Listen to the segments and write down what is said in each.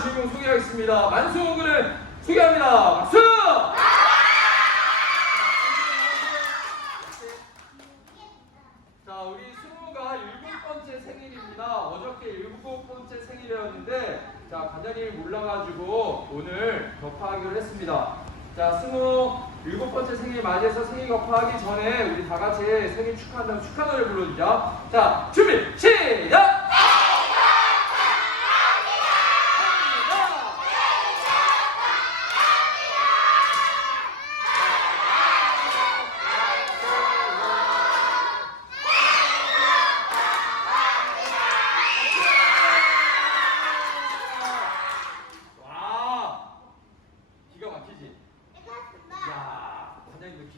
주인공 소개하겠습니다. 만수호 군을 소개합니다. 박수! 자, 우리 승우가 일곱 번째 생일입니다. 어저께 일곱 번째 생일이었는데, 자, 관장님이 몰라가지고 오늘 격파하기로 했습니다. 자, 승우 일곱 번째 생일 맞이해서 생일 격파하기 전에 우리 다 같이 생일 축하한다고 축하 노래 불러주자. 자, 준비, 시작!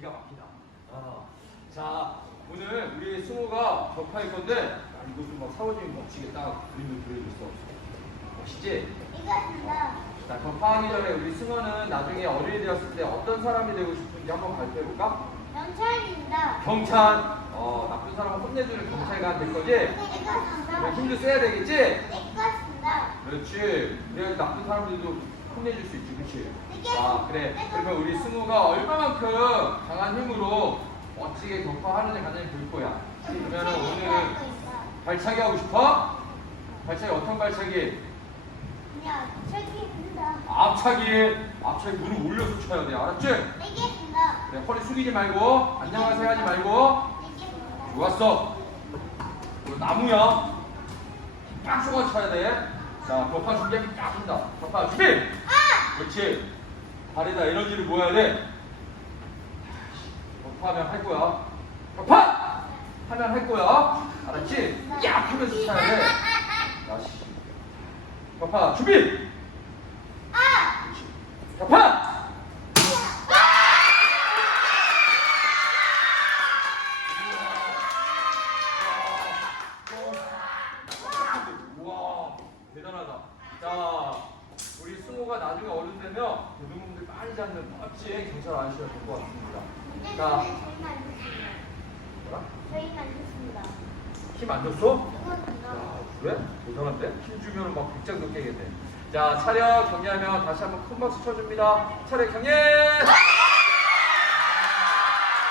기가 막히다. 어. 자, 오늘 우리 승우가 격파할 건데, 야, 이거 좀막 사모님이 멋지게 딱 그림을 그려줬어. 멋있지? 자, 격파하기 전에 우리 승우는 나중에 어른이 되었을 때 어떤 사람이 되고 싶은지 한번 발표해볼까? 경찰입니다. 경찰, 어, 나쁜 사람을 혼내주는 경찰관 될 거지? 그래, 힘도 써야 되겠지? 내것입니다. 그렇지. 그래야 나쁜 사람들도 혼내줄 수 있지, 그렇지? 아, 그래. 그러면 우리 승우가 얼마만큼 강한 힘으로 멋지게 격파하는지 간단히 볼 거야. 그러면은 오늘은 발차기 하고 싶어? 발차기 어떤 발차기? 그냥 책임입니다. 앞차기. 앞차기 무릎 올려서 쳐야 돼. 알았지? 내겠습니다. 그래, 허리 숙이지 말고, 안녕하세요 하지 말고. 내겠습니다. 좋았어. 이거 나무야. 딱 쏘아 쳐야 돼. 자, 격파 준비하면 딱 한다. 격파 준비! 아! 그렇지. 발에다 에너지를 모아야 돼. 격파하면 할 거야. 격파! 하면 할 거야. 알았지? 야! 하면서 쳐야 돼. 다시. 격파 준비! 아! 그렇지. 격파! 우와 대단하다. 자 우리 승호가 나중에 어른 되면 교도분들 많이 잡는 멋진 경찰 아저씨가 될 것 같습니다. 자 저희 만졌습니다. 뭐라? 저희 만졌습니다. 힘안 줬어? 야 그래? 대단한데? 힘 주면 막 백장 넘게 겠네. 자 차렷 경례하면 다시 한번 큰 박수 쳐줍니다. 차렷 경례.